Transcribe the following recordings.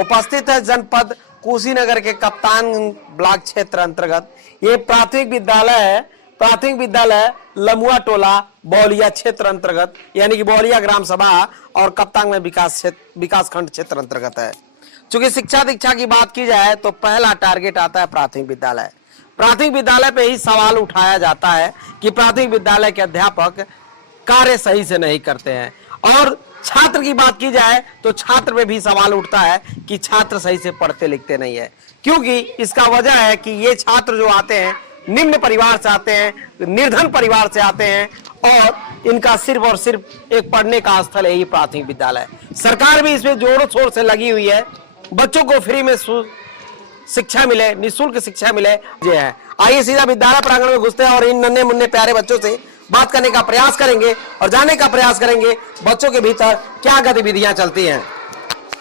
उपस्थित है जनपद कुशीनगर के कप्तान ब्लॉक क्षेत्र अंतर्गत ये प्राथमिक विद्यालय लमुआ टोला बौलिया क्षेत्र अंतर्गत यानी कि बौलिया ग्राम सभा और कप्तान में विकास खंड क्षेत्र अंतर्गत है। चूंकि शिक्षा दीक्षा की बात की जाए तो पहला टारगेट आता है प्राथमिक विद्यालय। प्राथमिक विद्यालय पे ही सवाल उठाया जाता है कि प्राथमिक विद्यालय के अध्यापक कार्य सही से नहीं करते हैं, और छात्र की बात की जाए तो छात्र पे भी सवाल उठता है कि छात्र सही से पढ़ते लिखते नहीं है। क्योंकि इसका वजह है कि ये छात्र जो आते हैं निम्न परिवार से आते हैं, निर्धन परिवार से आते हैं, और इनका सिर्फ और सिर्फ एक पढ़ने का स्थल है ये प्राथमिक विद्यालय। सरकार भी इसमें जोरों शोर से लगी हुई है, बच्चों को फ्री में शिक्षा मिले, निःशुल्क शिक्षा मिले। ये है, आइए सीधा विद्यालय प्रांगण में घुसते हैं और इन नन्हे मुन्ने प्यारे बच्चों से बात करने का प्रयास करेंगे और जानने का प्रयास करेंगे बच्चों के भीतर क्या गतिविधियां चलती हैं।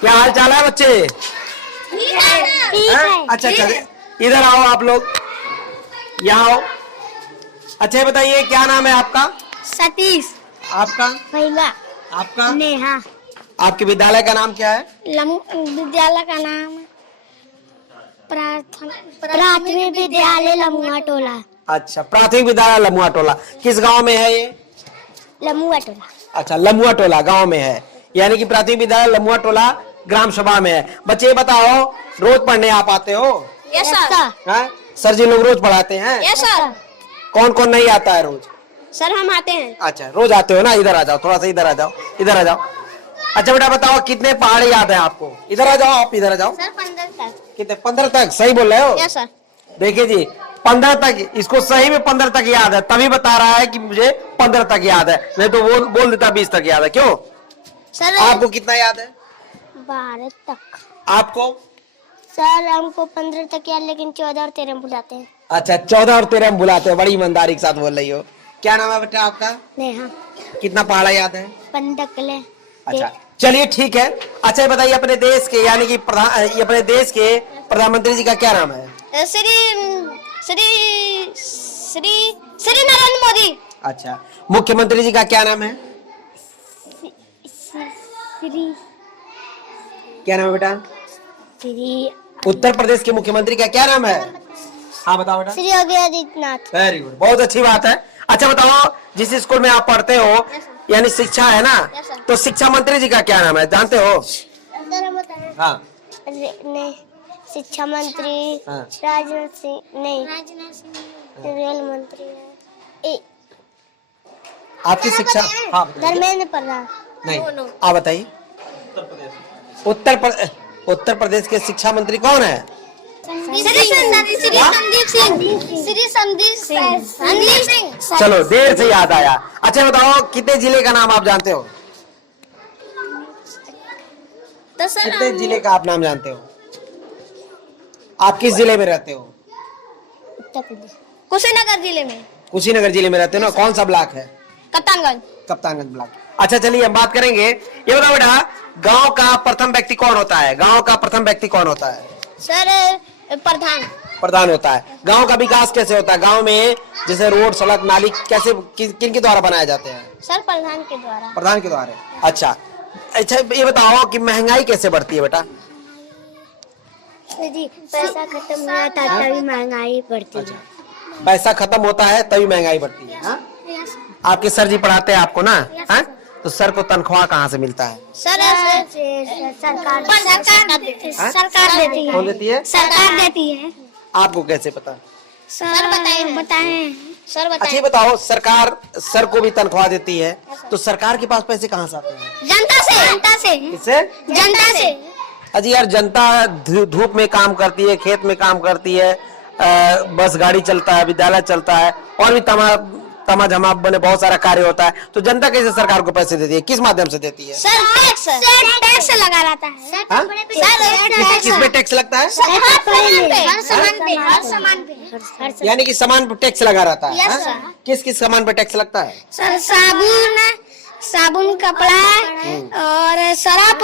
क्या हाल चाल है बच्चे? अच्छा इधर आओ आप लोग, यहाँ आओ। अच्छा ये बताइए क्या नाम है आपका? सतीश। आपका? महिला। आपका? नेहा। आपके विद्यालय का नाम क्या है? विद्यालय का नाम प्राथमिक विद्यालय लमुआ टोला। अच्छा, प्राथमिक विद्यालय लमुआ टोला किस गांव में है ये? लमुआ टोला। अच्छा, लमुआ टोला गांव में है, यानी कि प्राथमिक विद्यालय लमुआ टोला ग्राम सभा में है। बच्चे ये बताओ, रोज पढ़ने आप आते हो? Yes sir. सर जी लोग रोज पढ़ाते हैं? Yes sir. कौन कौन नहीं आता है रोज? सर हम आते हैं। अच्छा, रोज आते हो ना? इधर आ जाओ, थोड़ा सा इधर आ जाओ, इधर आ जाओ। अच्छा बेटा बताओ कितने पहाड़ याद है आपको? इधर आ जाओ, आप इधर आ जाओ। सर 15 तक। कितने? 15 तक? सही बोल रहे हो? Yes sir. देखिए जी 15 तक, इसको सही में 15 तक याद है, तभी बता रहा है कि मुझे 15 तक याद है, नहीं तो वो बोल देता 20 तक याद है। क्यों सर? आपको कितना याद है? 12 तक। आपको? सर हमको 15 तक याद, लेकिन 14 और 13 भुलाते हैं। अच्छा, 14 और 13 भुलाते हैं। बड़ी ईमानदारी के साथ बोल रही हो। क्या नाम है बेटा आपका? नेहा। कितना पहाड़ा याद है? 15 तक। अच्छा चलिए ठीक है। अच्छा ये बताइए अपने देश के यानी कि अपने देश के प्रधानमंत्री जी का क्या नाम है? श्री नरेंद्र मोदी। अच्छा, मुख्यमंत्री जी का क्या नाम है? क्या नाम है बेटा? उत्तर प्रदेश के मुख्यमंत्री का क्या नाम है? हाँ बताओ बेटा। श्री योगी आदित्यनाथ। वेरी गुड, बहुत अच्छी बात है। अच्छा बताओ, जिस स्कूल में आप पढ़ते हो यानी शिक्षा है ना, तो शिक्षा मंत्री जी का क्या नाम है जानते हो? हाँ। शिक्षा मंत्री राजनाथ सिंह नहीं, रेल मंत्री है। आपकी शिक्षा? हाँ धर्मेंद्र प्रधान। नहीं, आप बताइए। उत्तर प्रदेश के शिक्षा मंत्री कौन है? श्री संदीप सिंह। चलो देर से याद आया। अच्छा बताओ कितने जिले का नाम आप जानते हो? तो सर कितने जिले का आप नाम जानते हो? आप किस जिले में रहते हो? उत्तर प्रदेश कुशीनगर जिले में। कुशीनगर जिले में रहते हो ना? कौन सा ब्लॉक है? कप्तानगंज ब्लॉक। अच्छा चलिए हम बात करेंगे। ये बताओ बेटा, गांव का प्रथम व्यक्ति कौन होता है? गांव का प्रथम व्यक्ति कौन होता है? सर प्रधान होता है। गांव का विकास कैसे होता है? गांव में जैसे रोड सड़क नाली कैसे किन के द्वारा बनाए जाते हैं? सर प्रधान के द्वारा। प्रधान के द्वारा। अच्छा ये बताओ कि महंगाई कैसे बढ़ती है बेटा? जी पैसा खत्म हो जाता है तभी महंगाई बढ़ती है। पैसा खत्म होता है तभी महंगाई बढ़ती है। हाँ? आपके सर जी पढ़ाते हैं आपको ना? हाँ? तो सर को तनख्वाह कहाँ से मिलता है? सरकार देती है। कौन देती है? सरकार देती है। आपको कैसे पता? सर बताएं। सर बताएं। अच्छा बताओ, सरकार सर को भी तनख्वाह देती है, तो सरकार के पास पैसे कहाँ से आते हैं? जनता से। किससे? जनता से। अजी यार, जनता धूप में काम करती है, खेत में काम करती है, बस गाड़ी चलता है, विद्यालय चलता है, और भी तमाम बने बहुत सारा कार्य होता है, तो जनता कैसे सरकार को पैसे देती है? किस माध्यम से देती है? सर टैक्स लगा रहता है। किसमें टैक्स लगता है? हर सामान पे। यानी कि सामान पर टैक्स लगा रहता है। Yes sir. किस सामान पर टैक्स लगता है? सर साबुन कपड़ा और सरफ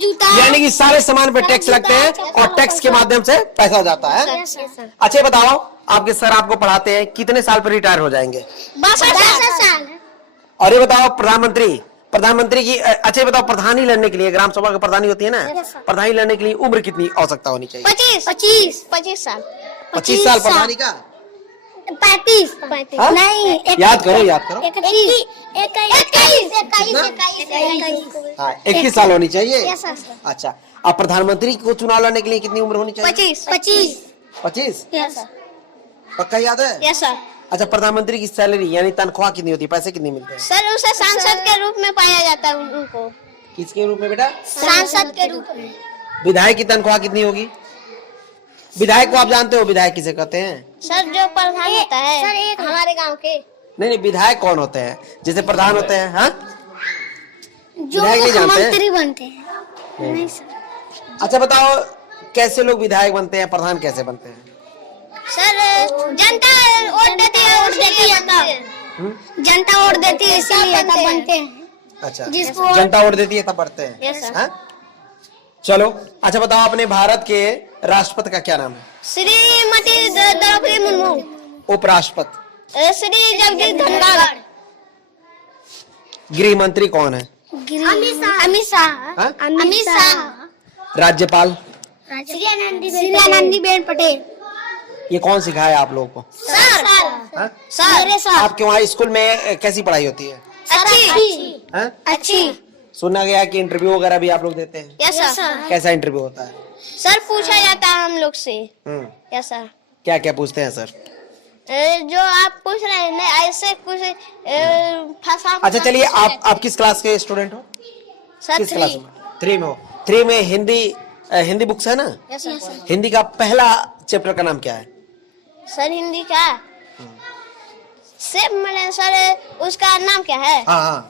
जूता। यानी कि सारे सामान पे टैक्स लगते हैं और टैक्स के माध्यम से पैसा जाता है। अच्छा बताओ, आपके सर आपको पढ़ाते हैं, कितने साल पर रिटायर हो जाएंगे? 62 साल। और ये बताओ, प्रधानमंत्री प्रधानमंत्री की अच्छा बताओ, प्रधानी लड़ने के लिए, ग्राम सभा की प्रधानी होती है ना, प्रधानी लड़ने के लिए उम्र कितनी आवश्यकता होनी चाहिए? 25 साल 25 साल प्रधानी का? 35 हाँ? नहीं, याद करो 21 हाँ, 21 साल होनी चाहिए। Yes, sir. अच्छा, अब प्रधानमंत्री को चुनाव लड़ने के लिए कितनी उम्र होनी चाहिए? 25? पक्का याद है? Yes sir. अच्छा, प्रधानमंत्री की सैलरी यानी तनख्वाह कितनी होती है, पैसे कितने मिलते हैं? सर उसे सांसद के रूप में पाया जाता है उनको। किसके रूप में बेटा? सांसद के रूप में। विधायक की तनख्वाह कितनी होगी? विधायक को आप जानते हो विधायक किसे कहते हैं? सर जो प्रधान होता है सर, एक हमारे गांव के। नहीं, विधायक कौन होते हैं? जैसे प्रधान होते हैं, हाँ? जो विधायक नहीं जानते हैं? मंत्री बनते हैं। नहीं सर। अच्छा बताओ, कैसे लोग विधायक बनते हैं, प्रधान कैसे बनते हैं? सर जनता वोट देती है तब। जनता वोट देती है इसीलिए तब बनते हैं। अच्छा, जिसको जनता वोट देती है तब बढ़ते हैं। Yes sir. हाँ? चलो, अच्छा बताओ, अपने भारत के राष्ट्रपति का क्या नाम है? श्रीमती द्रौपदी मुर्मू। उपराष्ट्रपति? श्री जगदीप धनखड़। गृह मंत्री कौन है? अमित शाह। हाँ? अमित शाह। राज्यपाल? श्री आनंदीबेन पटेल। ये कौन सिखाया आप लोगों को? सर हाँ? सर आपके वहाँ स्कूल में कैसी पढ़ाई होती है? अच्छी हाँ? अच्छी। सुना गया कि इंटरव्यू वगैरह भी आप लोग देते हैं? Yes sir. कैसा इंटरव्यू होता है? सर पूछा जाता है हम लोग से। Yes sir. क्या क्या पूछते हैं सर? जो आप पूछ रहे हैं ना, ऐसे कुछ फंसा। अच्छा चलिए, आप किस क्लास के स्टूडेंट हो? सर किस क्लास में? 3 में हो। 3 में हिंदी बुक्स है ना? Yes sir. हिंदी का पहला चैप्टर का नाम क्या है? सर हिंदी का सिर्फ मैंने सर उसका नाम क्या है? हाँ हाँ,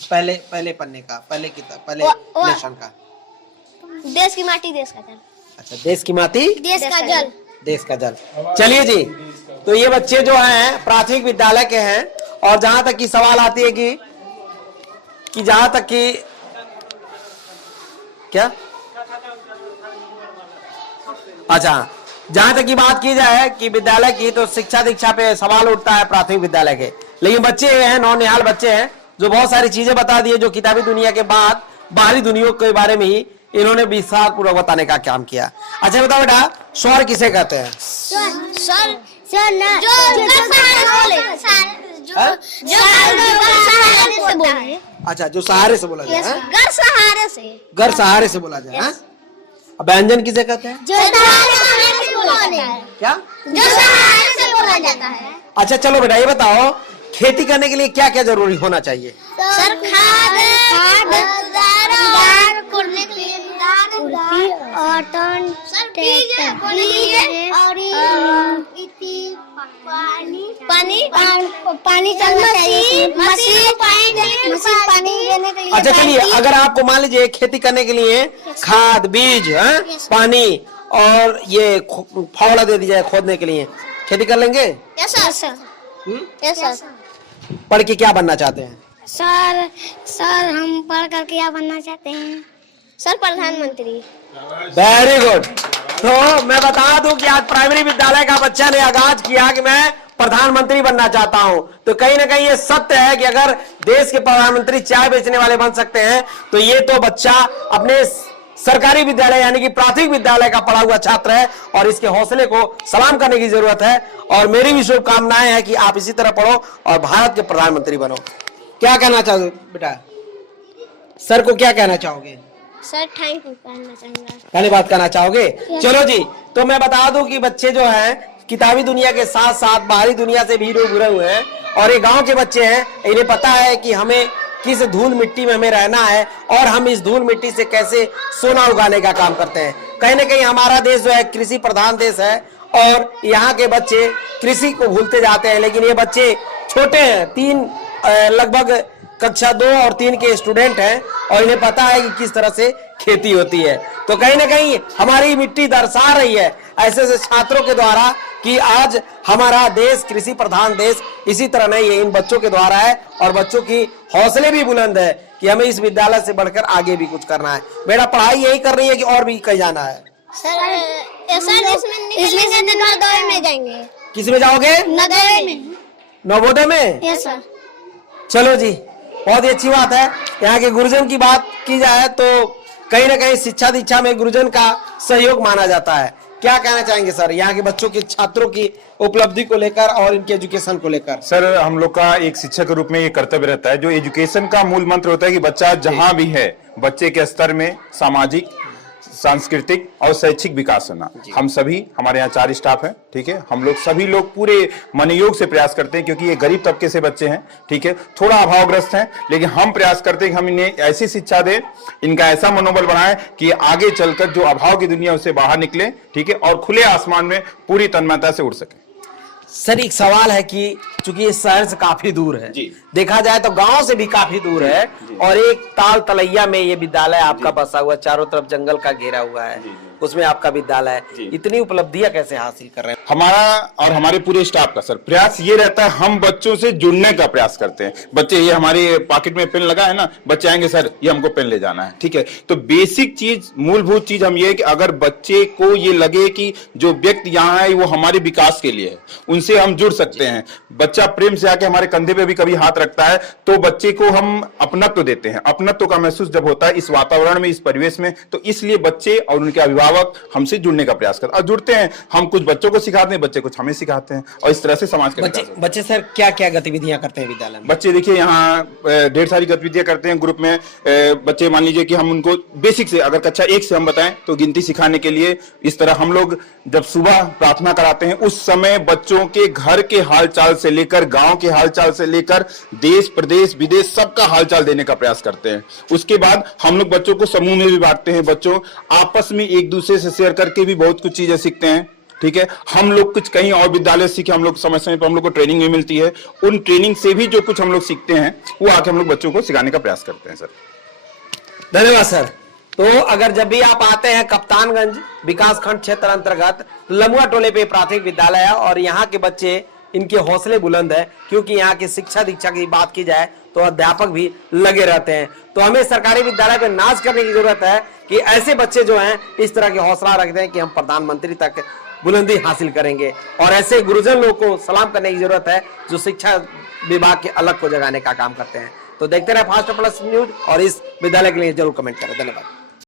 पहले पन्ने का, पहले किताब, पहले लेसन का। देश की माटी देश का जल। अच्छा, देश की माटी देश का जल। देश का जल। चलिए जी, तो ये बच्चे जो हैं प्राथमिक विद्यालय के हैं, और जहां तक की सवाल आती है कि जहां तक की क्या, अच्छा, जहां तक की बात की जाए कि विद्यालय की, तो शिक्षा दीक्षा पे सवाल उठता है प्राथमिक विद्यालय के। लेकिन बच्चे हैं, नौनिहाल बच्चे हैं, जो बहुत सारी चीजें बता दिए, जो किताबी दुनिया के बाद बाहरी दुनिया के बारे में ही इन्होंने विस्तार पूर्वक बताने का काम किया। अच्छा बताओ बेटा, स्वर किसे कहते हैं? सर जो अच्छा, जो सहारे से बोला जाए, हाँ? घर सहारे से। घर सहारे से बोला जाए, हाँ? अब व्यंजन किसे कहते हैं? जो सहारे से बोला जाता है। क्या? जो सहारे से बोला जाता है। अच्छा चलो बेटा, ये बताओ, खेती करने के लिए क्या क्या जरूरी होना चाहिए? सर खाद करने के लिए और पानी चलना चाहिए। मशीन पानी देने के लिए। अच्छा चलिए, अगर आपको मान लीजिए खेती करने के लिए खाद, बीज, हाँ? पानी और ये फावड़ा दे दी जाए खोदने के लिए, खेती कर लेंगे? Yes sir. Yes sir. पढ़ के क्या बनना चाहते हैं? सर हम पढ़ कर क्या बनना चाहते हैं? सर प्रधानमंत्री। Very good. तो मैं बता दूं कि आज प्राइमरी विद्यालय का बच्चा ने आगाज किया कि मैं प्रधानमंत्री बनना चाहता हूं। तो कहीं ना कहीं ये सत्य है कि अगर देश के प्रधानमंत्री चाय बेचने वाले बन सकते हैं, तो ये तो बच्चा अपने सरकारी विद्यालय यानी कि प्राथमिक विद्यालय का पढ़ा हुआ छात्र है, और इसके हौसले को सलाम करने की जरूरत है। और मेरी भी शुभकामनाएं हैं कि आप इसी तरह पढ़ो और भारत के प्रधानमंत्री बनो। क्या कहना चाहोगे बेटा? सर को क्या कहना चाहोगे? सर थैंक यू कहना चाहूंगा। धन्यवाद कहना चाहोगे? चलो जी, तो मैं बता दूं कि बच्चे जो हैं किताबी दुनिया के साथ साथ बाहरी दुनिया से भी जुड़े हुए हैं, और ये गांव के बच्चे हैं। इन्हें पता है कि हमें किस धूल मिट्टी में हमें रहना है, और हम इस धूल मिट्टी से कैसे सोना उगाने का काम करते हैं। कहीं ना कहीं हमारा देश जो है कृषि प्रधान देश है, और यहाँ के बच्चे कृषि को भूलते जाते हैं। लेकिन ये बच्चे छोटे हैं, लगभग कक्षा 2 और 3 के स्टूडेंट हैं, और इन्हें पता है कि किस तरह से खेती होती है। तो कहीं ना कहीं हमारी मिट्टी दर्शा रही है ऐसे ऐसे छात्रों के द्वारा कि आज हमारा देश कृषि प्रधान देश इसी तरह नहीं है, इन बच्चों के द्वारा है। और बच्चों की हौसले भी बुलंद है कि हमें इस विद्यालय से बढ़कर आगे भी कुछ करना है। बेटा पढ़ाई यही कर रही है कि और भी कहीं जाना है? सर इसमें से नवोदय में जाएंगे। किस में जाओगे? नवोदय में। नवोदय में? Yes sir. चलो जी, बहुत ही अच्छी बात है। यहाँ के गुरुजन की बात की जाए तो कहीं ना कहीं शिक्षा दीक्षा में गुरुजन का सहयोग माना जाता है। क्या कहना चाहेंगे सर यहाँ के बच्चों की, छात्रों की उपलब्धि को लेकर और इनके एजुकेशन को लेकर? सर हम लोग का एक शिक्षक के रूप में ये कर्तव्य रहता है, जो एजुकेशन का मूल मंत्र होता है कि बच्चा जहां भी है, बच्चे के स्तर में सामाजिक, सांस्कृतिक और शैक्षिक विकास होना। हम सभी, हमारे यहाँ 4 स्टाफ हैं, ठीक है, हम लोग सभी लोग पूरे मनोयोग से प्रयास करते हैं, क्योंकि ये गरीब तबके से बच्चे हैं, ठीक है, थोड़ा अभावग्रस्त हैं, लेकिन हम प्रयास करते हैं कि हम इन्हें ऐसी शिक्षा दें, इनका ऐसा मनोबल बनाएं कि आगे चलकर जो अभाव की दुनिया उससे बाहर निकले, ठीक है, और खुले आसमान में पूरी तन्मयता से उड़ सके। सर एक सवाल है कि चूंकि ये शहर से काफी दूर है, देखा जाए तो गांव से भी काफी दूर है, और एक ताल तलैया में ये विद्यालय आपका बसा हुआ, चारों तरफ जंगल का घेरा हुआ है, उसमें आपका विद्यालय है, इतनी उपलब्धियां कैसे हासिल कर रहे हैं? हमारा और हमारे पूरे स्टाफ का सर प्रयास ये रहता है, हम बच्चों से जुड़ने का प्रयास करते हैं। बच्चे, ये हमारे पॉकेट में पेन लगा है ना, बच्चे आएंगे सर ये हमको पेन ले जाना है, ठीक है, तो बेसिक चीज, मूलभूत चीज हम ये है कि अगर बच्चे को ये लगे कि जो व्यक्ति यहाँ है वो हमारे विकास के लिए है, उनसे हम जुड़ सकते हैं। बच्चा प्रेम से आके हमारे कंधे पे भी कभी हाथ रखता है तो बच्चे को हम अपनत्व देते हैं। अपनत्व का महसूस जब होता है इस वातावरण में, इस परिवेश में, तो इसलिए बच्चे और उनके अभिभावक हमसे जुड़ने का प्रयास करते हैं और जुड़ते हैं। हम कुछ बच्चों को सिखाते हैं, बच्चे कुछ हमें सिखाते हैं, और इस तरह से समाज का विकास होता है। बच्चे सर क्या क्या गतिविधियां करते हैं विद्यालय में? बच्चे देखिए यहाँ ढेर सारी गतिविधियां करते हैं ग्रुप में। बच्चे मान लीजिए कि हम उनको बेसिक से, अगर कक्षा 1 से हम बताएं तो गिनती सिखाने के लिए इस तरह हम लोग जब सुबह प्रार्थना कराते हैं उस समय बच्चों के घर के हालचाल से लेकर, गांव के हालचाल से लेकर, देश प्रदेश विदेश सबका हालचाल देने का प्रयास करते हैं। उसके बाद हम लोग बच्चों को समूह में भी बांटते हैं, बच्चों आपस में एक दूसरे से शेयर करके भी बहुत कुछ चीजें सीखते हैं, ठीक है। हम लोग कुछ कहीं और विद्यालय सीखे, हम लोग समय समय पर हम लोग को ट्रेनिंग भी मिलती है, उन ट्रेनिंग से भी जो कुछ हम लोग सीखते हैं वो आके हम लोग बच्चों को सिखाने का प्रयास करते हैं। सर धन्यवाद सर। तो अगर जब भी आप आते हैं कप्तानगंज विकास खंड क्षेत्र अंतर्गत लमुआ टोले पे प्राथमिक विद्यालय है, और यहाँ के बच्चे, इनके हौसले बुलंद है, क्योंकि यहाँ की शिक्षा दीक्षा की बात की जाए तो अध्यापक भी लगे रहते हैं। तो हमें सरकारी विद्यालय पे नाज करने की जरूरत है कि ऐसे बच्चे जो हैं इस तरह के हौसला रखते हैं कि हम प्रधानमंत्री तक बुलंदी हासिल करेंगे, और ऐसे गुरुजन लोग को सलाम करने की जरूरत है जो शिक्षा विभाग के अलग को जगाने का काम करते हैं। तो देखते रहे फास्ट प्लस न्यूज, और इस विद्यालय के लिए जरूर कमेंट करें। धन्यवाद।